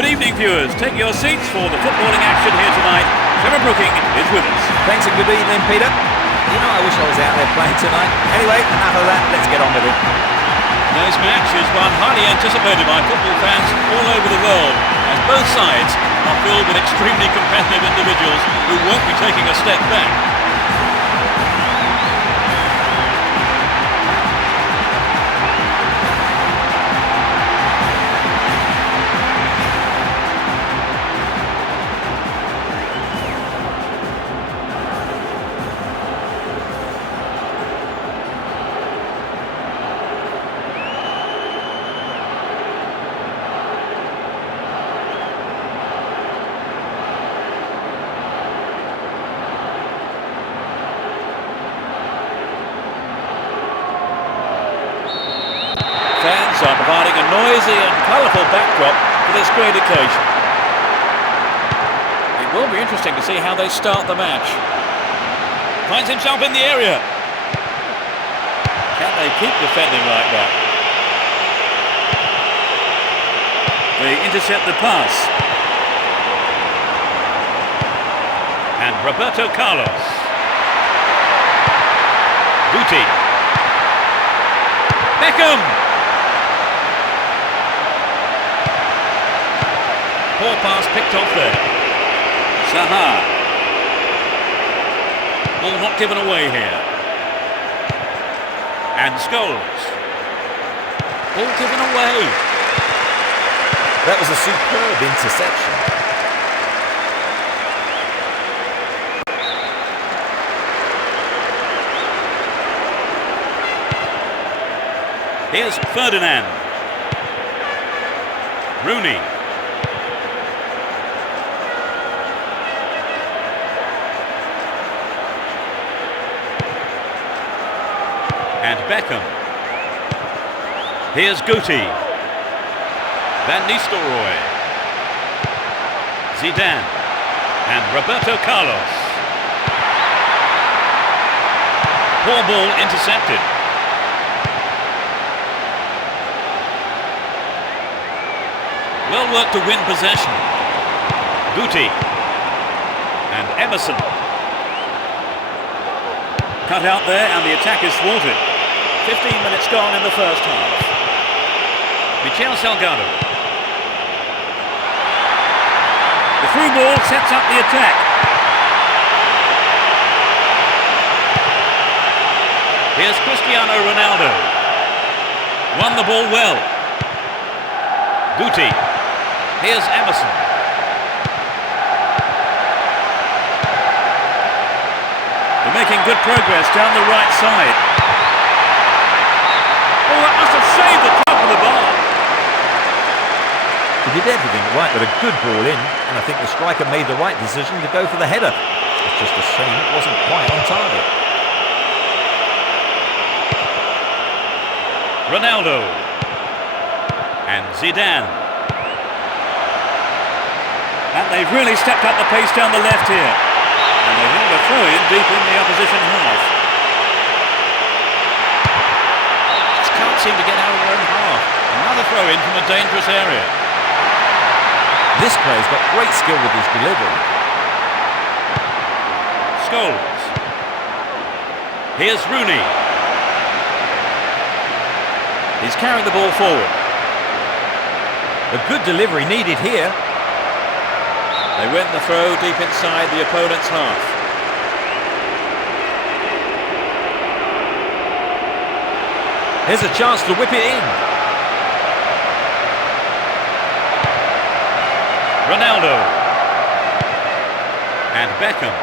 Good evening, viewers. Take your seats for the footballing action here tonight. Trevor Brooking is with us. Thanks and good evening, Peter. You know, I wish I was out there playing tonight. Anyway, enough of that. Let's get on with it. Today's match is one highly anticipated by football fans all over the world, as both sides are filled with extremely competitive individuals who won't be taking a step back. Fans are providing a noisy and colourful backdrop for this great occasion. It will be interesting to see how they start the match. Finds himself in the area. Can they keep defending like that? They intercept the pass. And Roberto Carlos. Guti. Beckham. Poor pass picked off there. Saha. Ball not given away here. And Scholes. Ball given away. That was a superb interception. Here's Ferdinand. Rooney. And Beckham. Here's Guti. Van Nistelrooy. Zidane. And Roberto Carlos. Poor ball intercepted. Well worked to win possession. Guti. And Emerson. Cut out there and the attack is thwarted. 15 minutes gone in the first half. Michel Salgado. The through ball sets up the attack. Here's Cristiano Ronaldo. Won the ball well. Guti. Here's Emerson. They're making good progress down the right side. Oh, that must have saved the top of the bar. He did everything right with a good ball in, and I think the striker made the right decision to go for the header. It's just a shame it wasn't quite on target. Ronaldo. And Zidane. And they've really stepped up the pace down the left here. And they've had a throw in deep in the opposition half. throw-in from a dangerous area. This player's got great skill with his delivery. Scholes. Here's Rooney. He's carrying the ball forward. A good delivery needed here. They win the throw deep inside the opponent's half. Here's a chance to whip it in. Ronaldo. And Beckham.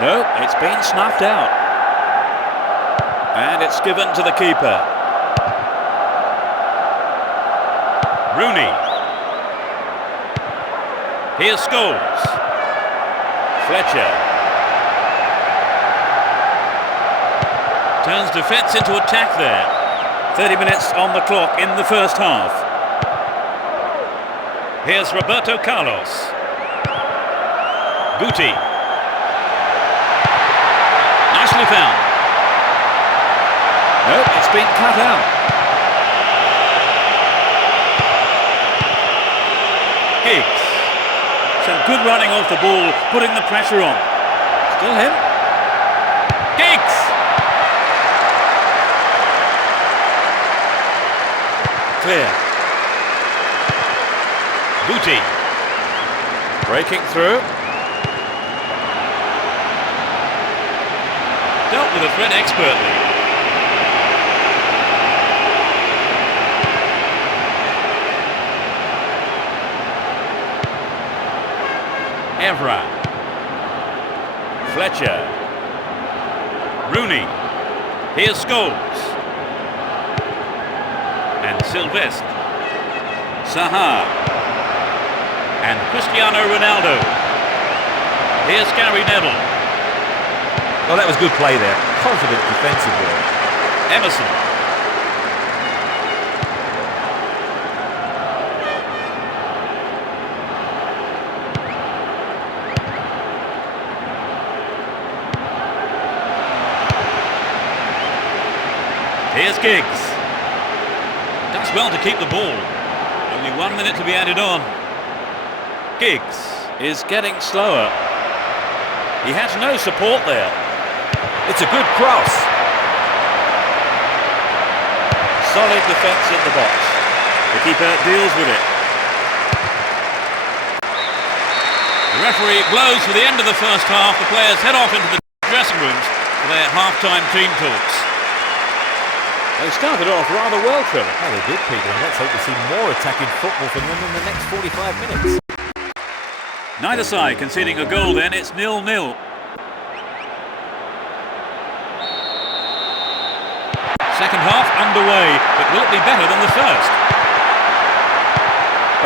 No, it's been snuffed out. And it's given to the keeper. Rooney. Here's Scholes. Fletcher. Turns defence into attack there. 30 minutes on the clock in the first half. Here's Roberto Carlos. Guti. Nicely found. Nope, it's been cut out. Giggs. Some good running off the ball, putting the pressure on. Still him. Giggs. Clear. Guti. Breaking through. Dealt with the threat expertly. Evra. Fletcher. Rooney. Here's Scholes. And Sylvestre. Saha. And Cristiano Ronaldo. Here's Gary Neville. Well, that was good play there. Confident defensive work. Emerson. Here's Giggs. Does well to keep the ball. Only 1 minute to be added on. Giggs is getting slower. He has no support there. It's a good cross. Solid defence in the box. The keeper deals with it. The referee blows for the end of the first half. The players head off into the dressing rooms for their half-time team talks. They started off rather well, Trevor. Oh, they did, Peter, and let's hope to see more attacking football from them in the next 45 minutes. Neither side conceding a goal then, it's 0-0. Second half underway, but will it be better than the first?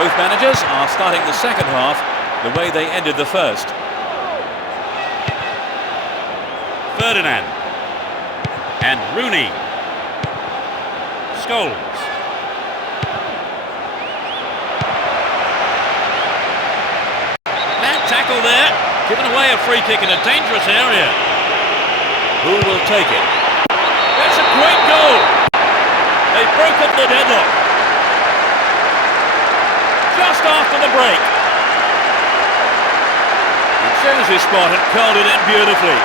Both managers are starting the second half the way they ended the first. Ferdinand. And Rooney. Scholes. Bad tackle there. Given away a free kick in a dangerous area. Who will take it? That's a great goal. They've broken the deadlock. Just after the break. He chose his spot and curled it in beautifully.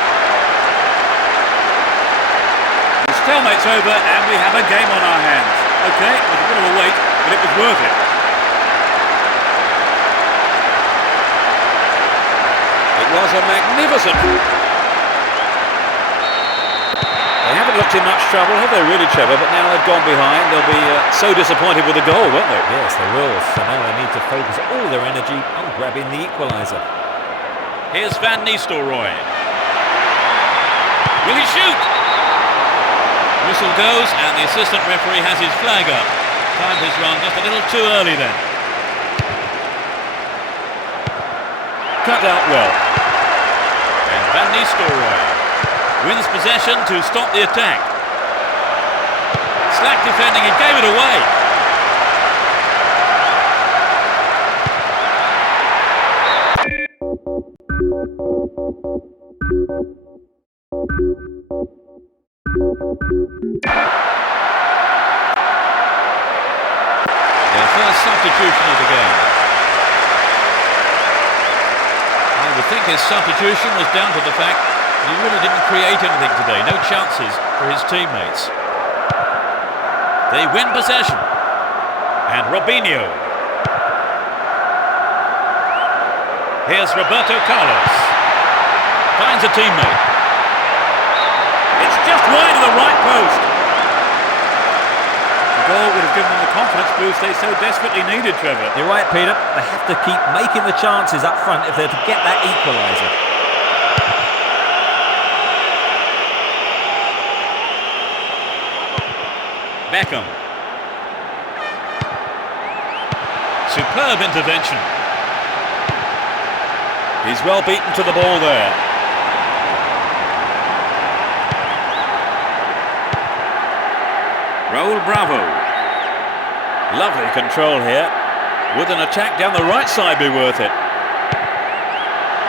The stalemate's over and we have a game on our hands. Okay, it was a bit of a wait, but it was worth it. It was a magnificent... They haven't looked in much trouble, have they really, Trevor? But now they've gone behind, they'll be so disappointed with the goal, won't they? Yes, they will. So now they need to focus all their energy on grabbing the equaliser. Here's Van Nistelrooy. Will he shoot? Whistle goes and the assistant referee has his flag up. Time has run just a little too early then. Cut out well. And Van Nistelrooy wins possession to stop the attack. Slack defending, he gave it away. first substitution of the game. I would think his substitution was down to the fact that he really didn't create anything today. No chances for his teammates. They win possession. And Robinho. Here's Roberto Carlos. Finds a teammate. It's just wide of the right post. The goal would have given them the confidence boost they so desperately needed, Trevor. You're right, Peter. They have to keep making the chances up front if they're to get that equaliser. Beckham. Superb intervention. He's well beaten to the ball there. Raul Bravo. Lovely control here. Would an attack down the right side be worth it?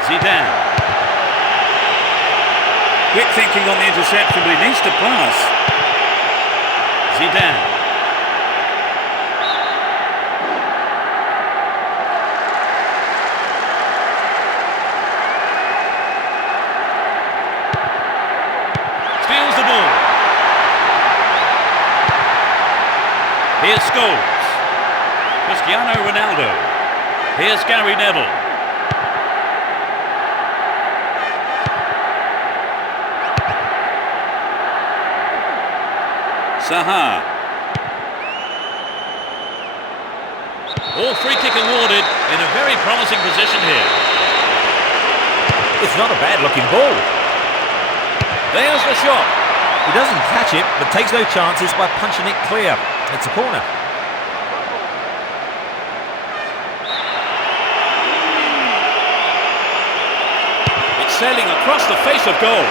Zidane. Quick thinking on the interception, but he needs to pass. Zidane. Steals the ball. Here's Scholes. Cristiano Ronaldo. Here's Gary Neville. Saha. All free kick awarded in a very promising position here. It's not a bad looking ball. There's the shot. He doesn't catch it, but takes no chances by punching it clear. It's a corner. It's sailing across the face of goal.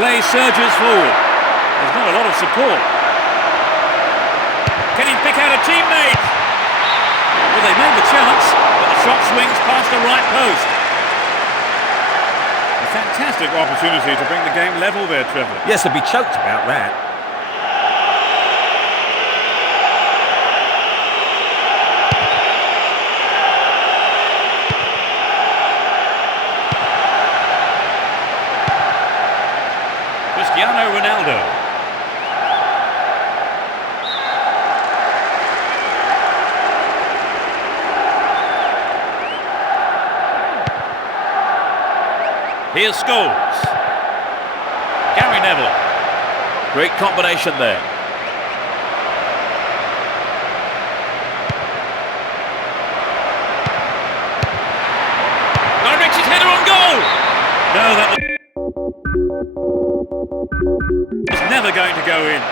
Play surges forward. There's not a lot of support. Can he pick out a teammate? Well, they made the chance, but the shot swings past the right post. A fantastic opportunity to bring the game level there, Trevor. Yes, they'd be choked about that. Cristiano Ronaldo. Here's Scholes. Gary Neville. Great combination there. Directs his header on goal. No, that was... It's never going to go in.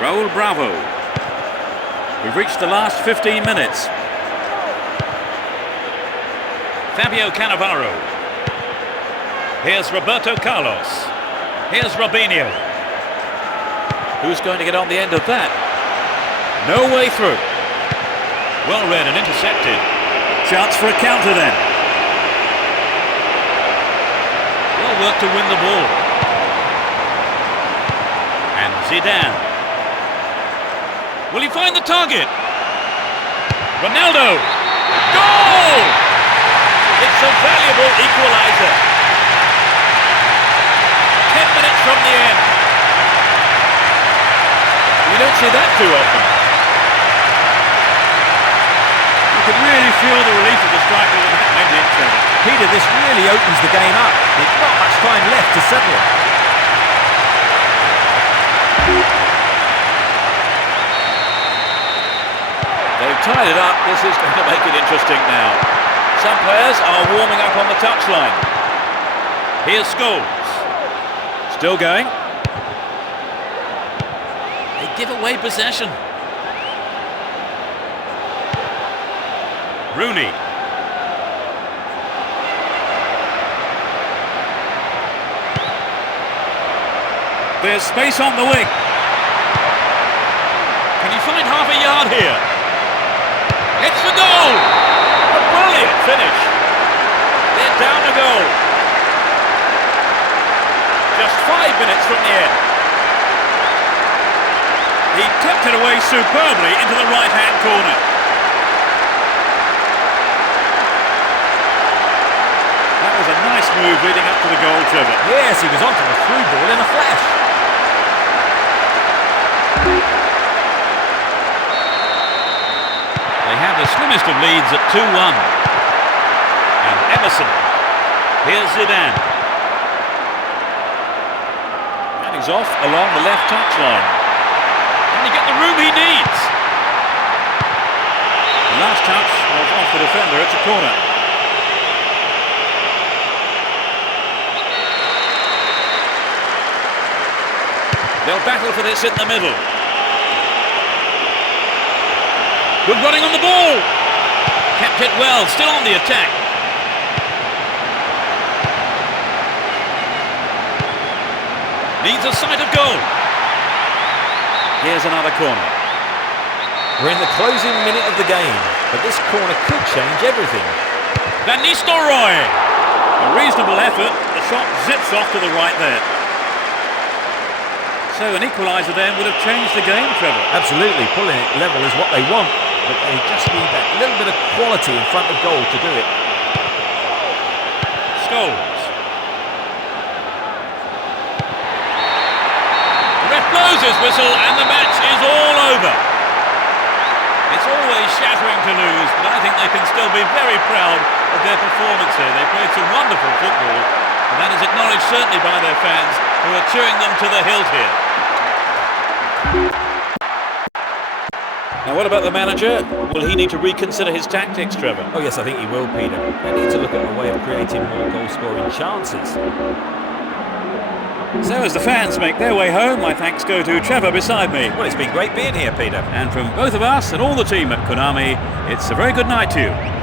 Raul Bravo. We've reached the last 15 minutes. Fabio Cannavaro. Here's Roberto Carlos. Here's Robinho. Who's going to get on the end of that? No way through. Well read and intercepted. Chance for a counter then. Well worked to win the ball. And Zidane. Will he find the target? Ronaldo! Goal! It's a valuable equaliser. 10 minutes from the end. You don't see that too often. You can really feel the relief of the striker when that went in, Trevor. Peter, this really opens the game up. There's not much time left to settle it. They've tied it up. This is going to make it interesting now. Some players are warming up on the touchline. Here's Scholes. Still going. They give away possession. Rooney. There's space on the wing. he find half a yard here? It's the goal! A brilliant finish. They're down a goal. Just 5 minutes from the end. He tucked it away superbly into the right-hand corner. That was a nice move leading up to the goal, Trevor. Yes, he was onto the through ball in a flash. They have the slimmest of leads at 2-1. And Emerson. Here's Zidane. And he's off along the left touchline. Can he get the room he needs? The last touch was off the defender. It's a corner. They'll battle for this in the middle. Good running on the ball. Kept it well, still on the attack. Needs a sight of goal. Here's another corner. We're in the closing minute of the game, but this corner could change everything. Van Nistelrooy. A reasonable effort. The shot zips off to the right there. So an equaliser then would have changed the game, Trevor. Absolutely, pulling it level is what they want, but they just need that little bit of quality in front of goal to do it. Scholes. The ref blows his whistle and the match is all over. It's always shattering to lose, but I think they can still be very proud of their performance here. They played some wonderful football, and that is acknowledged certainly by their fans, who are cheering them to the hilt here. Now what about the manager? Will he need to reconsider his tactics, Trevor? Oh yes, I think he will, Peter. They need to look at a way of creating more goal-scoring chances. So as the fans make their way home, my thanks go to Trevor beside me. Well, it's been great being here, Peter. And from both of us and all the team at Konami, it's a very good night to you.